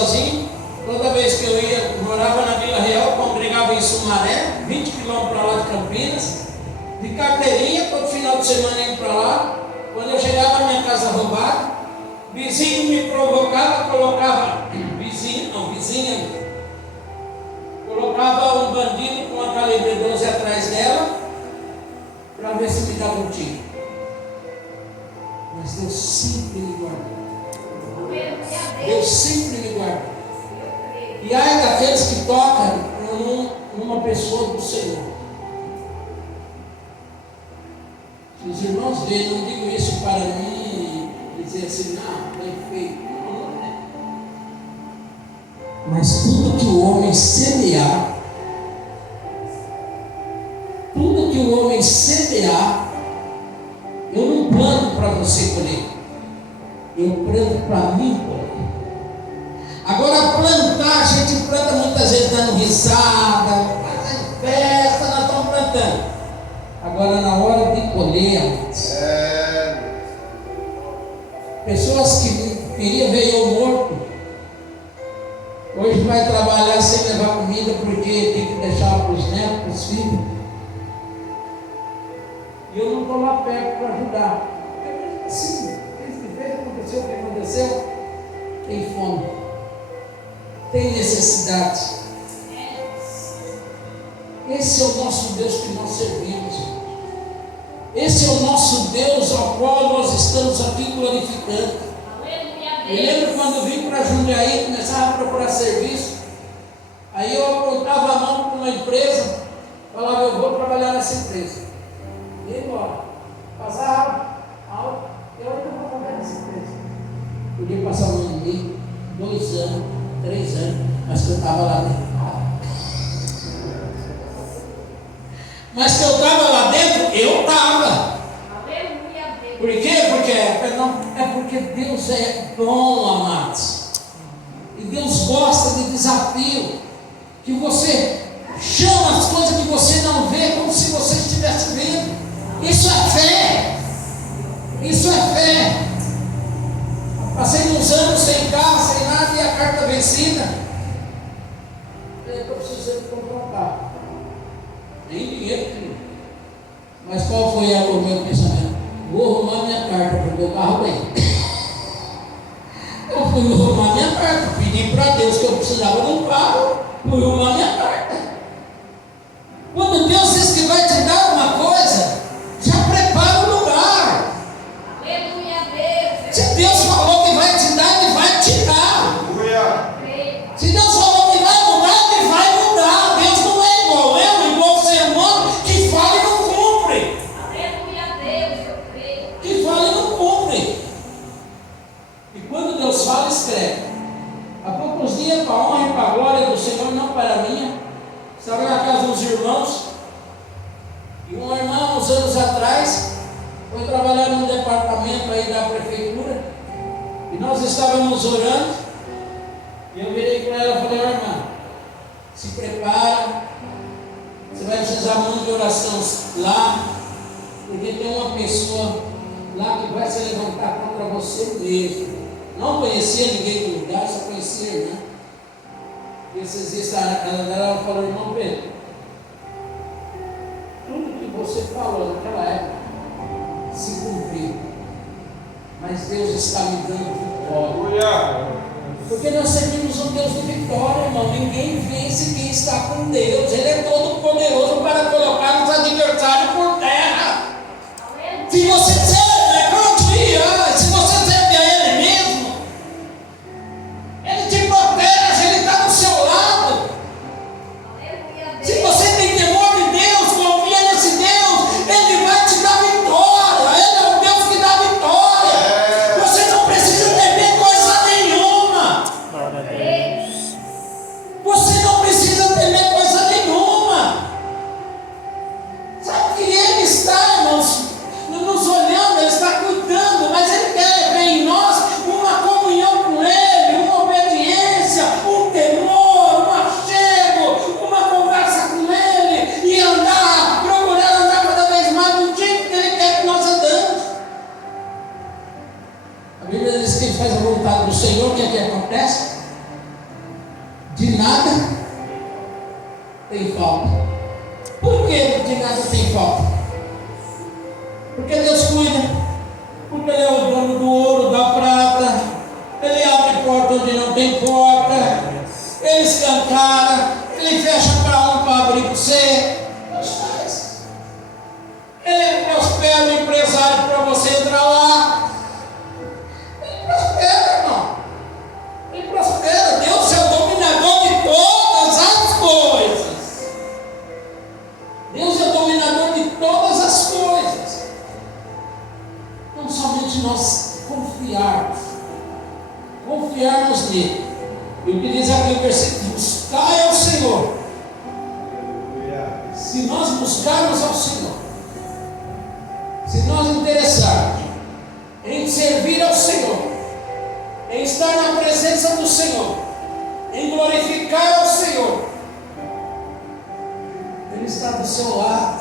sozinho. Toda vez que eu ia, morava na Vila Real, congregava em Sumaré, 20 quilômetros para lá de Campinas, de carteirinha, todo final de semana indo para lá. Quando eu chegava na minha casa roubada, vizinho me provocava, vizinha, colocava um bandido com uma calibre 12 atrás dela, para ver se me dava um tiro. Mas Deus sempre me guardou. Deus sempre me guardou. E ai daqueles que tocam numa pessoa do Senhor. Se os irmãos verem, não digo isso para mim dizer assim, não, bem feito. Não é. Mas tudo que o homem semear, eu não planto para você colher, eu planto para mim colher. Agora plantar, a gente planta muitas vezes dando risada, fazendo festa, nós estamos plantando. Agora na hora de colher, pessoas que queriam ver eu morto, hoje vai trabalhar sem levar comida porque tem que deixar para os netos, para os filhos. E eu não estou lá perto para ajudar. Porque assim, aconteceu o que aconteceu, tem fome, tem necessidade. Esse é o nosso Deus que nós servimos. Esse é o nosso Deus ao qual nós estamos aqui glorificando. Eu lembro quando vim para Jundiaí, começava a procurar serviço. Aí eu apontava a mão para uma empresa, falava, eu vou trabalhar nessa empresa. E ia embora. Passava algo, eu não vou trabalhar nessa empresa. Podia passar 1 ano e meio, 2 anos, 3 anos, mas que eu estava lá dentro. Mas que eu estava lá dentro, eu estava. Por quê? Porque Deus é bom, amados. E Deus gosta de desafio. Que você chama as coisas que você não vê como se você estivesse vendo. Isso é fé. Isso é fé. Passei uns anos sem carro, sem nada, e a carta vencida. Eu estou precisando comprar um carro. Nem dinheiro tinha. Mas qual foi o meu pensamento? Vou arrumar minha carta para o meu carro bem. Eu fui arrumar minha carta, pedi para Deus que eu precisava de um carro, fui arrumar minha carta. Quando Deus diz que vai te dar uma coisa, já prepara o lugar. Aleluia, Deus. Se Deus falou que vai te dar, Ele vai te dar. Se Deus falou que vai mudar, Ele vai mudar. Deus não é igual eu, igual o ser humano, que fala e não cumpre. Aleluia, Deus, eu creio. Que fala e não cumpre. E quando Deus fala, escreve. Há poucos dias, para a honra e para a glória do Senhor, não para a minha, estava na casa dos irmãos, e um irmão, uns anos atrás, foi trabalhar num departamento aí da prefeitura, e nós estávamos orando, e eu virei para ela e falei, irmã, se prepara, você vai precisar muito de oração lá, porque tem uma pessoa lá que vai se levantar contra você mesmo. Não conhecia ninguém do lugar, só conhecia a irmã. E esses dias ela falou, irmão Pedro, tudo que você falou naquela época se cumpriu, mas Deus está me dando vitória. Porque nós servimos um Deus de vitória, irmão. Ninguém vence quem está com Deus. Ele é todo poderoso para colocar os adversários por terra. Se você serve, é pronto, se você serve a Ele mesmo, Ele te protege, Ele está do seu lado. Se você tem temor de Deus, confia nesse Deus, Ele vai te dar vitória. Ele é o Deus que dá vitória. Você não precisa temer coisa nenhuma. Você não precisa temer coisa nenhuma. tem falta. Por que de nada tem falta? Porque Deus cuida, porque Ele é o dono do ouro, da prata, Ele abre porta onde não tem porta, Ele escancara, Ele fecha para um para abrir para você. Deus faz. Ele prospera o empresário para você entrar lá. Ele prospera, irmão. Ele prospera. Deus é o dominador de todas as coisas. Deus é o dominador de todas as coisas. Então somente nós confiarmos nele. E o que diz aqui o versículo: buscar ao Senhor. Se nós buscarmos ao Senhor, se nós interessarmos em servir ao Senhor, em estar na presença do Senhor, em glorificar ao Senhor, Ele está do seu lado.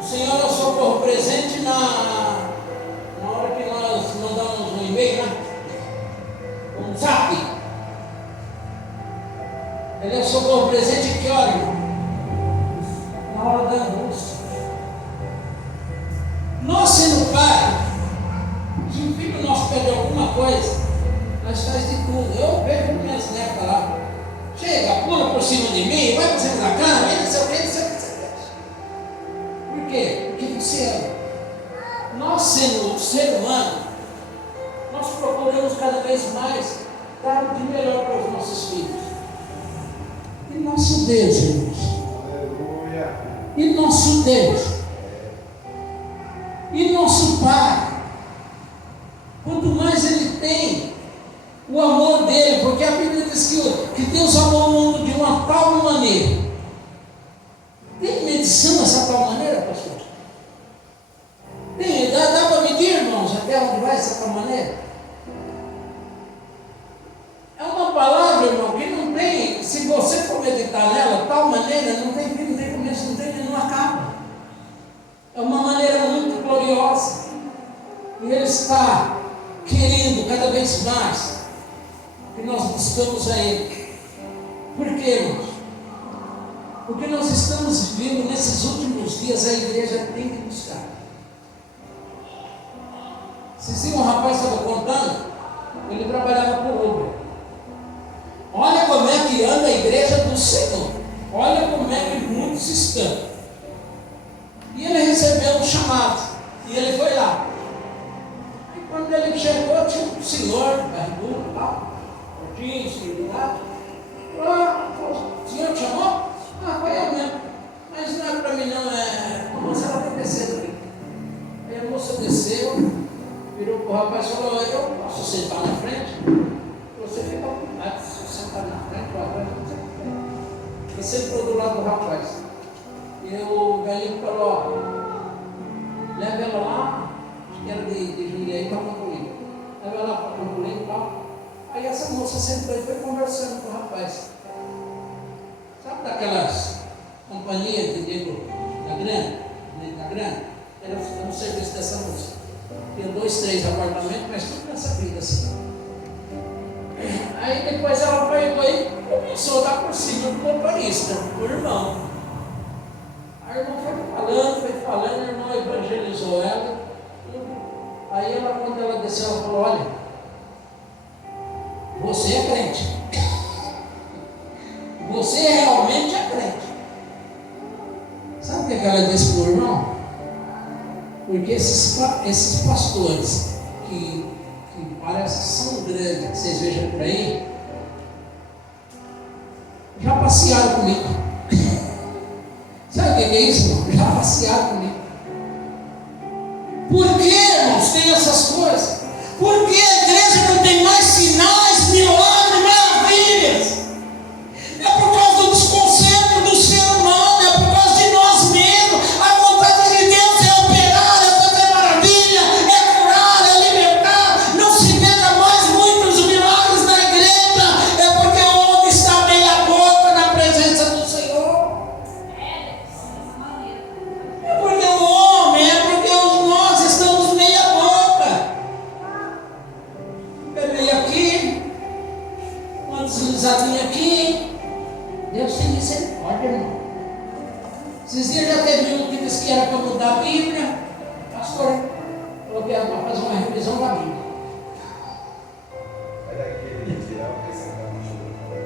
O Senhor é o socorro presente na hora que nós mandamos um e-mail, né? Um zap. Ele é o socorro presente em que hora, irmão? Na hora da angústia. Nós, sendo pai, se o filho nosso pede alguma coisa, nós faz de tudo. Eu vejo minhas netas lá. Chega, pula por cima de mim, vai por cima da cama, não sei o que, não sei o que. Por quê? Porque você é. Nós, sendo ser humano, nós procuramos cada vez mais dar o de melhor para os nossos filhos. E nosso Deus, irmãos. Aleluia. E nosso Deus. E nosso Pai. Quanto mais Ele tem o amor dele, porque a Bíblia diz que Deus amou o mundo de uma tal maneira. Tem medição essa tal maneira, pastor? Tem, dá para medir, irmãos, até onde vai essa tal maneira? É uma palavra, irmão, que não tem, se você for meditar nela, tal maneira, não tem fim, não tem começo, não tem, não acaba. É uma maneira muito gloriosa. E Ele está querendo cada vez mais que nós buscamos a Ele. Por quê, irmãos? Porque nós estamos vivendo nesses últimos dias, a igreja tem que buscar. Se um rapaz estava contando, ele trabalhava por Uber. Olha como é que anda a igreja do Senhor. Olha como é que muitos estão. E ele recebeu um chamado. E ele foi lá. E quando ele chegou, tinha um senhor, barrigudo, tal, gordinho, esquerdado. O senhor te chamou? Ah, foi eu mesmo. Mas não é para mim não, a moça ela tem descido aqui. Aí a moça desceu, virou para o rapaz e falou: eu posso sentar na frente? Você fica à vontade, se você sentar na frente, o rapaz não sei o que. Ele sentou do lado do rapaz. E o velhinho falou: leva ela lá, acho que era de Jundiaí para Campolim. Leva ela para Campolim e tal. Aí essa moça sentou e foi conversando com o rapaz. Sabe daquelas companhias de nego na grana? Era um serviço dessa moça. Tinha 2, 3 apartamentos, mas tudo nessa vida assim. Aí depois ela pegou e começou a dar por cima do motorista, do irmão. A irmã foi falando, a irmã evangelizou ela. Aí ela, quando ela desceu, ela falou: olha, você é crente. Você realmente é crente. Sabe o que ela disse para o irmão? Porque esses pastores que parecem que são grandes, que vocês vejam por aí, já passearam comigo. Sabe o que é isso, irmão? Já passearam comigo. Por que, irmãos, tem essas coisas? Por que a igreja não tem mais sinais, milagres, maravilhas? É por causa do desconcerto do ser humano, é por causa de nós mesmos. A vontade de Deus é operar, é fazer maravilha, é curar, é libertar. Não se veja mais muitos milagres na igreja, é porque o homem está meia boca na presença do Senhor. É porque o homem, é porque nós estamos meia boca. Esses dias já teve um que disse que era para mudar a Bíblia. Pastor, falou que era para fazer uma revisão da Bíblia.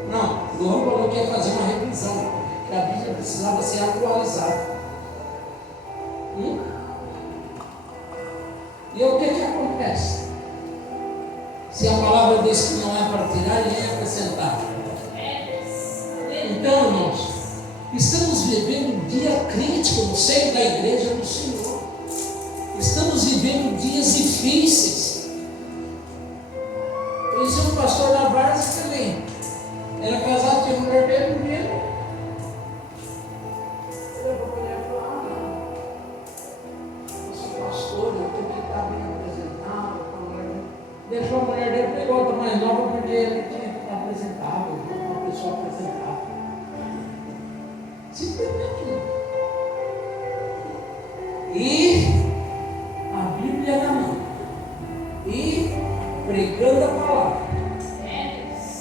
Não, o João falou que ia fazer uma revisão, que a Bíblia precisava ser atualizada. E o que acontece? Se a palavra diz que não é para tirar e nem acrescentar. Então, irmãos, estamos vivendo um dia crítico no seio da igreja do Senhor. Estamos vivendo dias difíceis. Eu disse, o pastor da Várzea também era casado, tinha mulher dele, um dia. Eu vou olhar e falar, eu sou pastor, eu tenho que estar bem apresentado. Deixou a mulher dele, pegou outra mais nova, porque ele tinha que estar apresentável, uma pessoa apresentável. Simplesmente. E a Bíblia na mão. E pregando a palavra.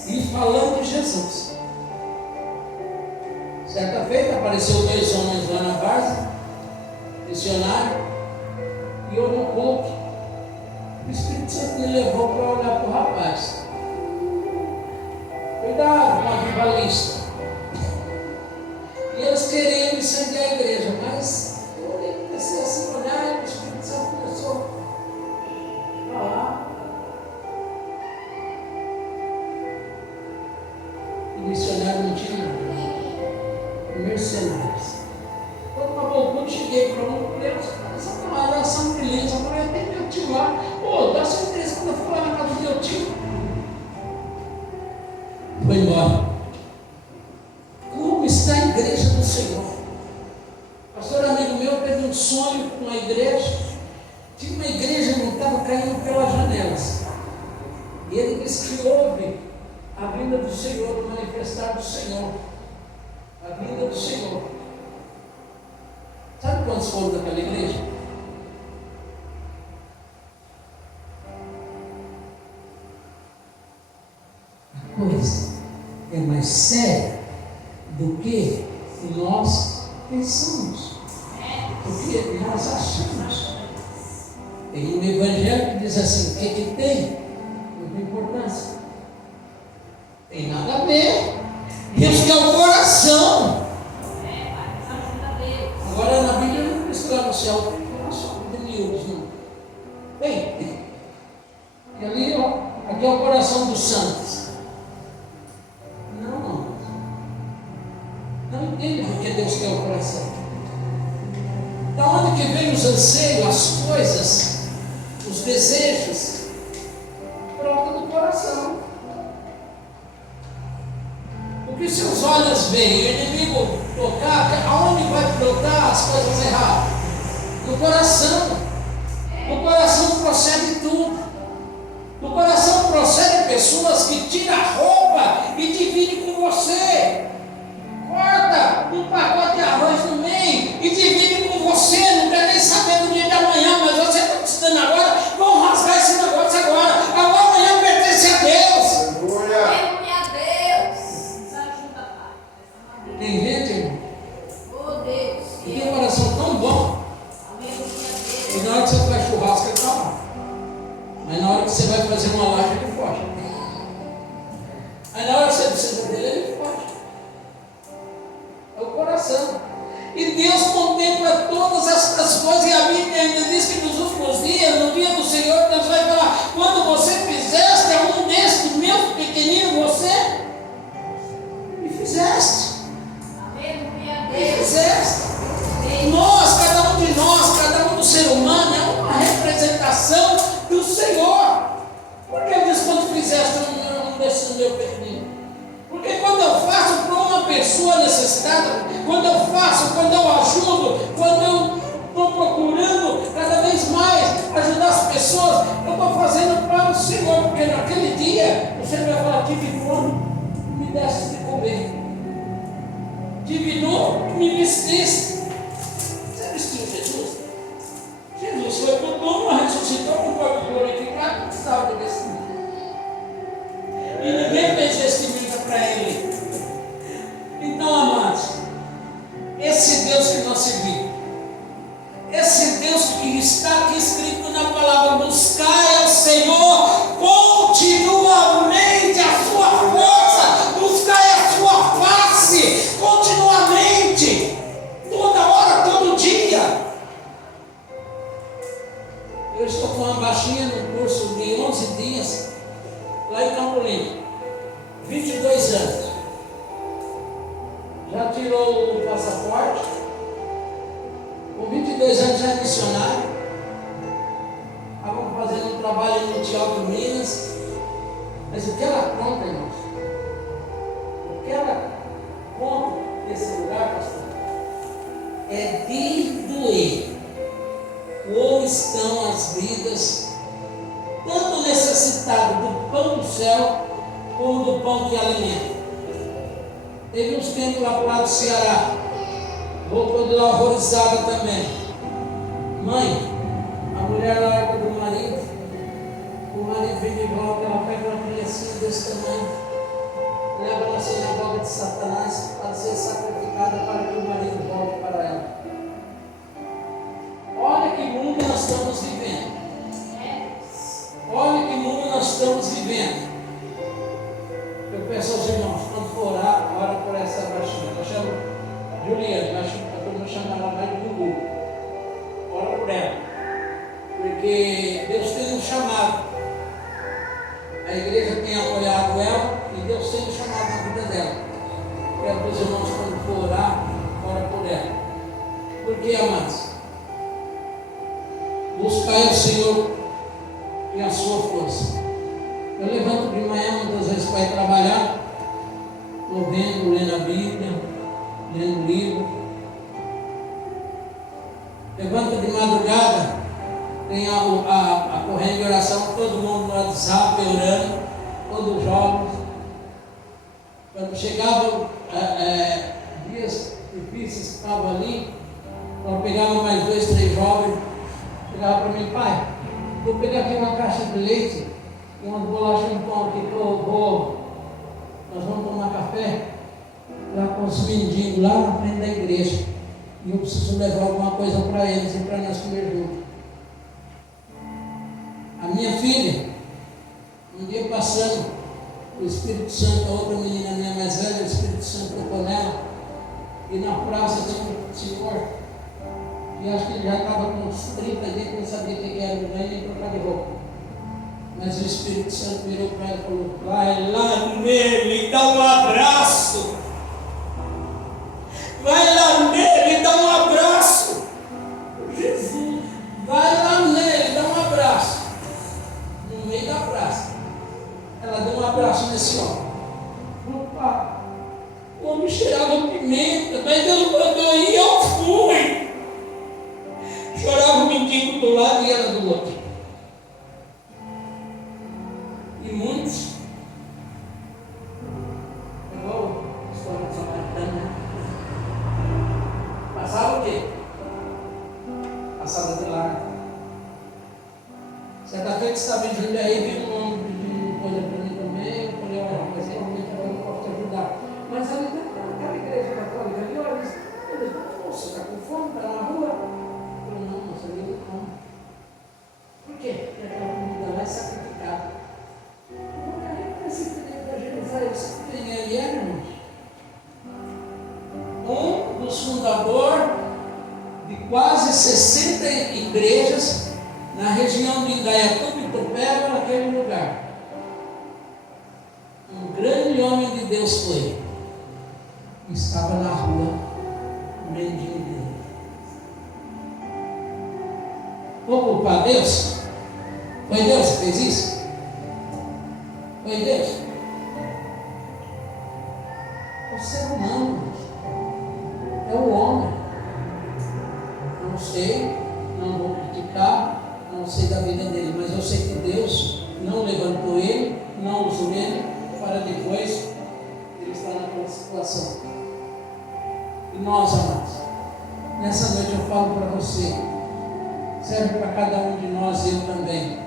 E falando de Jesus. Certa feita apareceu 2 homens lá na Várzea, missionário, e eu no culto. O Espírito Santo me levou para olhar para o rapaz. Cuidado com a vivalista. E eles queriam incendiar a igreja, mas eu olhei, comecei assim a olhar, e o Espírito Santo começou a falar. E missionário não tinha nada. Mercenários. Quando acabou o culto, cheguei para um Deus, essa palavra ação brilhante, eu falei, tem meu tio lá. Pô, dá certeza quando eu for lá na casa do meu tio. Foi embora. Como está a igreja do Senhor? Pastor amigo meu teve um sonho com a igreja. Tinha uma igreja que estava caindo pelas janelas. E ele disse que houve a vinda do Senhor, o manifestar do Senhor. A vinda do Senhor. Sabe quantos foram daquela igreja? A coisa é mais séria do que nós pensamos, do que nós achamos. Tem um evangelho que diz assim: o que tem? Muita importância. Tem nada a ver. Deus quer o coração. Agora na Bíblia não mistura no céu, não só de miúdos, não. Bem, e ali, ó, aqui é o coração dos santos. Não entende porque Deus quer o coração. Da onde que vem os anseios, as coisas, os desejos? Brota do coração. Porque se os olhos veem, o inimigo tocar, aonde vai brotar as coisas erradas? No coração. Do coração procede tudo. Do coração procede pessoas que tiram a roupa e dividem com você. Corta um pacote de arroz no meio e divide com você. Não quer nem saber do dia de amanhã, mas você está precisando agora. Vão rasgar esse negócio agora. Amanhã pertence a Deus. Aleluia a Deus. Tem gente, irmão, Oh Deus. que tem um coração tão bom. Aleluia a E Deus. na hora que você faz churrasco, ele está lá. Mas na hora que você vai fazer uma laje, ele foge. Aí na hora que você precisa dele, ele foge. É o coração. E Deus contempla todas essas coisas. E a Bíblia ainda diz que nos últimos dias, no dia do Senhor, Deus vai falar: quando você fizeste a um destes meus pequeninos, você me fizeste. Aleluia a Me Deus. fizeste. Nós, cada um do ser humano, é uma representação do Senhor. Por que Deus, quando fizeste um desses meus pequeninos? Porque quando eu faço para uma pessoa necessitada, quando eu faço, quando eu ajudo, quando eu estou procurando cada vez mais ajudar as pessoas, eu estou fazendo para o Senhor, porque naquele dia o Senhor vai falar: tive fome, me deste de comer, tive nu, me vestiste. Você vestiu Jesus? Jesus foi para o túmulo, ressuscitou com o corpo glorificado, não precisava de vestimento. E ninguém fez vestimenta para ele. Então, amados, esse Deus que nós face continuamente, toda hora, todo dia. Eu estou com uma baixinha no curso de 11 dias, lá em Campo Limpo, 22 anos. Já tirou o passaporte, com 22 anos já é missionário. Estava fazendo um trabalho no Teatro Minas. Mas o que ela conta, irmãos? O que ela conta nesse lugar, pastor? É de doer. Como estão as vidas, tanto necessitadas do pão do céu, como do pão que alimenta. Teve uns tempos lá para o lado do Ceará, voltou de lá horrorizada também. Mãe, a mulher larga do marido, o marido vem de volta, ela pega uma criancinha desse tamanho, leva ela à sinagoga de Satanás para ser sacrificada para que o marido volte para ela. Olha que mundo nós estamos vivendo. Olha que mundo nós estamos vivendo. Eu peço aos irmãos, quando for orar, ora por essa baixinha. Eu chamo Juliana, mas eu vou chamar ela mais de Gugu. Ora por ela. Porque Deus tem um chamado. A igreja tem apoiado ela e Deus tem um chamado na vida dela. Quero que os irmãos, quando for orar, ora por ela. Por que, amados? Buscai o Senhor e a sua força. Eu levanto de manhã, muitas vezes para ir trabalhar, estou vendo, lendo a Bíblia, lendo o livro. Levanto de madrugada, tem a corrente de oração, todo mundo no WhatsApp orando, todos os jovens. Quando chegavam dias difíceis que estavam ali, quando pegava mais 2, 3 jovens, chegava para mim: pai, vou pegar aqui uma caixa de leite e umas bolachas de pão aqui que eu vou. Nós vamos tomar café lá com os mendigos lá na frente da igreja. E eu preciso levar alguma coisa para eles e para nós comer juntos. A minha filha, um dia passando, o Espírito Santo, a outra menina minha mais velha, o Espírito Santo tocou nela, e na praça tinha um senhor, e acho que ele já estava com uns 30 dias que não sabia o que era, não nem trocar de roupa. Mas o Espírito Santo virou para ela e falou: vai lá nele, dá um abraço. Vai lá nele, dá um abraço. Jesus, vai lá nele, dá um abraço. No meio da praça, ela deu um abraço nesse homem. Opa, o homem cheirava pimenta, mas Deus mandou ir, eu fui. Chorava o mendigo do lado e ela do outro. E muitos, igual a história de Samaritana, passava o quê? Passava de largo. Certa feita estava em Jundiaí, vi um homem pedindo coisa para mim também. Eu falei: olha, mas realmente eu não posso te ajudar. Mas ali naquela igreja católica ali, olha, eles vão, você está com fome, está na rua? Eu falei: não, moça, ali não come. Por quê? Porque aquela comida lá é sacrificada. Quem ele era, irmãos? Um dos fundadores de quase 60 igrejas na região de Indaiatuba e Tupéva, naquele lugar. Um grande homem de Deus foi. Estava na rua, mendigo. Vou culpar Deus? Foi Deus que fez isso? Foi Deus? O ser humano é o homem. Não sei, não vou criticar, não sei da vida dele, mas eu sei que Deus não levantou ele, não usou ele, para depois ele estar naquela situação. E nós, amados, nessa noite eu falo para você, serve para cada um de nós e eu também.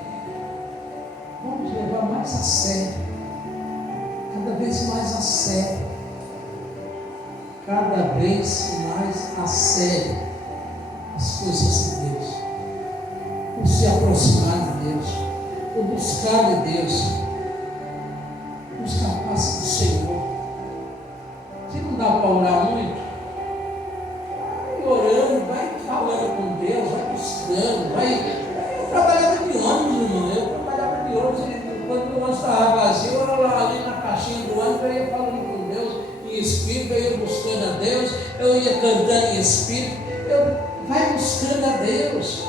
Vamos levar mais a sério, cada vez mais a sério, cada vez mais a sério as coisas de Deus, por se aproximar de Deus, por buscar de Deus, buscar a face do Senhor. Se não dá para orar muito, vai orando, vai falando com Deus, vai buscando, vai. Eu trabalhava de ônibus, irmão, eu trabalhava de ônibus, e quando o ônibus estava vazio, eu lá ali na caixinha do ônibus, eu ia falando com Deus, em espírito, eu ia buscando a Deus, eu ia cantando em espírito, vai buscando a Deus,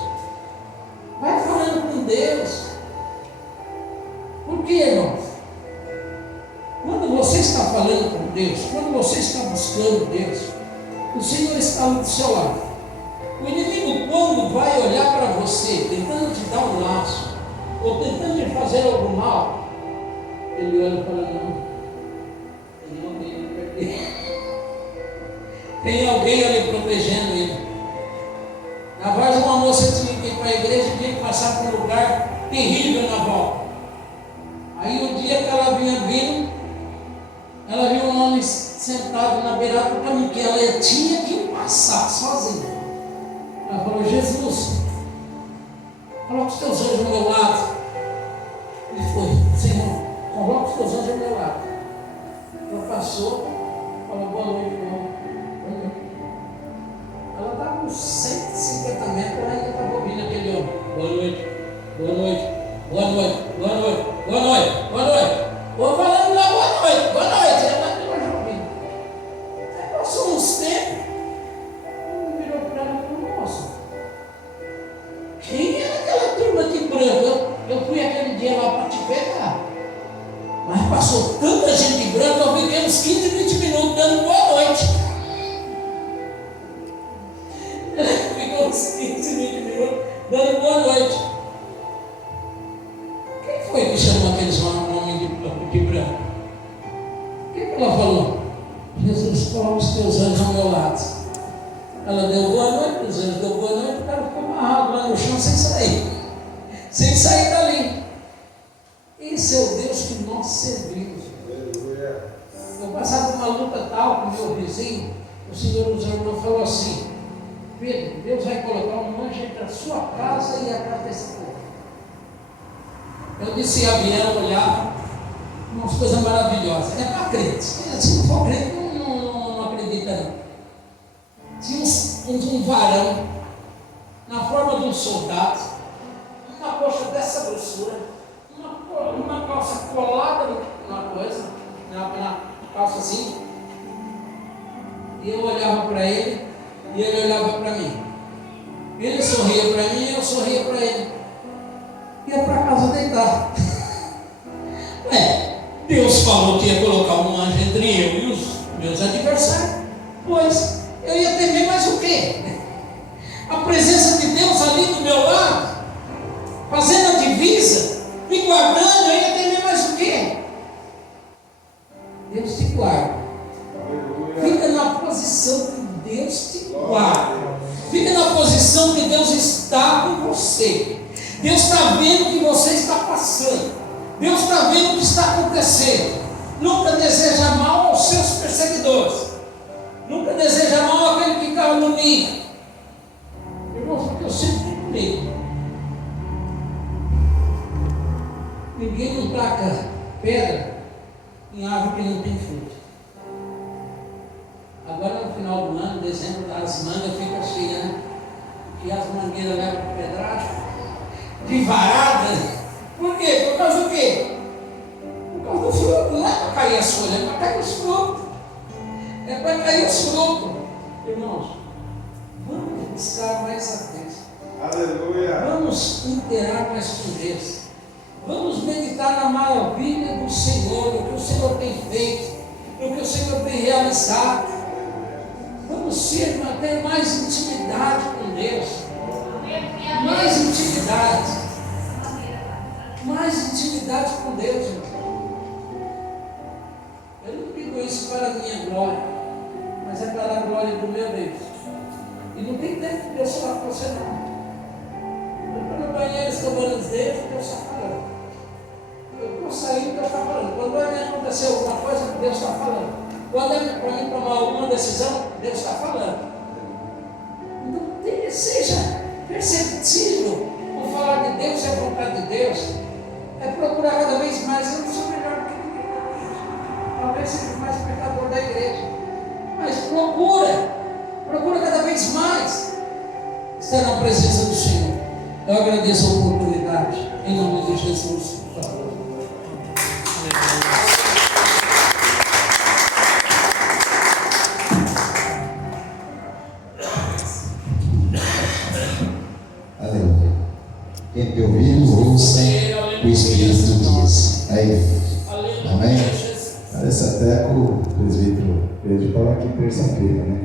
vai falando com Deus. Por quê, irmão? Quando você está falando com Deus, quando você está buscando Deus, o Senhor está do seu lado. O inimigo, quando vai olhar para você, tentando te dar um laço, ou tentando te fazer algum mal, ele olha e fala: não, tem alguém ali perto dele. Tem alguém ali protegendo ele. Na voz de uma moça tinha que ir para a igreja e tinha que passar por um lugar terrível na volta. Aí o dia que ela vinha vindo, ela viu um homem sentado na beirada do caminho, que ela tinha que passar sozinha. Ela falou: Jesus, coloca os teus anjos ao meu lado. Ele foi: Senhor, coloca os teus anjos ao meu lado. Ela passou, falou: boa noite, irmão. Ela estava com 150 metros, ela ainda estava ouvindo aquele homem: boa noite, boa noite, boa noite, boa noite, boa noite, boa noite. Vou falando lá: boa noite, boa noite. Ela está longe ouvindo. Aí passou uns tempos, ele virou para ela e falou: moça, quem era aquela turma de branco? Eu fui aquele dia lá para te pegar, mas passou tanta gente branca, eu fiquei uns 15, 20 minutos dando boa noite. Ficou uns 15, 20 minutos dando boa noite. Quem foi que chamou aqueles homens de branco? O que ela falou? Jesus, coloca os teus anjos ao meu lado. Ela deu boa noite, os anjos deu boa noite, o cara ficou amarrado lá no chão sem sair dali. Esse é o Deus que nós servimos. Eu passava uma luta tal com meu vizinho, o Senhor nos ordenou, falou assim: Pedro, Deus vai colocar um anjo entre a sua casa e a casa desse povo. Eu disse a Biel, olhava, umas coisas maravilhosas. É para crente. Se não for crente, não acredita não. Tinha um varão, na forma de um soldado, uma coxa dessa grossura, uma calça colada numa coisa, na calça assim. E eu olhava para ele, e ele olhava para mim. Ele sorria para mim e eu sorria para ele. Ia para casa deitar. Deus falou que ia colocar um anjo entre eu e os meus adversários. Pois, eu ia temer mais o quê? A presença de Deus ali do meu lado, fazendo a divisa, me guardando, eu ia temer mais o quê? Deus te guarda. Fica na posição que Deus te guarda. Fica na posição que Deus está com você. Deus está vendo o que você está passando. Deus está vendo o que está acontecendo. Nunca deseja mal aos seus perseguidores. Nunca deseja mal àquele que calunia. Irmãos, porque eu sempre tenho comigo. Ninguém não taca pedra em árvore que não tem fruto. Agora no final do ano, dezembro, as mangas ficam cheias, né? E as mangueiras levam para pedragem, de varada. Por quê? Por causa do quê? Por causa do fruto. Não é para cair as folhas, é para cair os frutos. É para cair os frutos. Irmãos, vamos buscar mais a Deus. Aleluia. Vamos inteirar mais com Deus. Vamos meditar na maravilha do Senhor, no que o Senhor tem feito, no que o Senhor tem realizado. Vamos ter mais intimidade com Deus. Mais intimidade. Mais intimidade com Deus, irmão. Eu não digo isso para a minha glória, mas é para a glória do meu Deus. E não tem tempo de Deus falar com você, não. Eu estou no banheiro escovando os dedos, Deus está falando. Eu estou saindo, Deus está falando. Quando vai me acontecer alguma coisa, Deus está falando. Quando é para mim tomar alguma decisão, Deus está falando. Então seja perceptível o falar de Deus e a vontade de Deus. É procurar cada vez mais. Eu não sou melhor do que ninguém. Talvez seja mais pecador da igreja. Mas estar na presença do Senhor. Eu agradeço a oportunidade, em nome de Jesus. Por favor. Aleluia. Quem te ouviu, ouça o Espírito diz. Aí, amém? Parece até que o presbítero Pedro estava aqui terça-feira, né?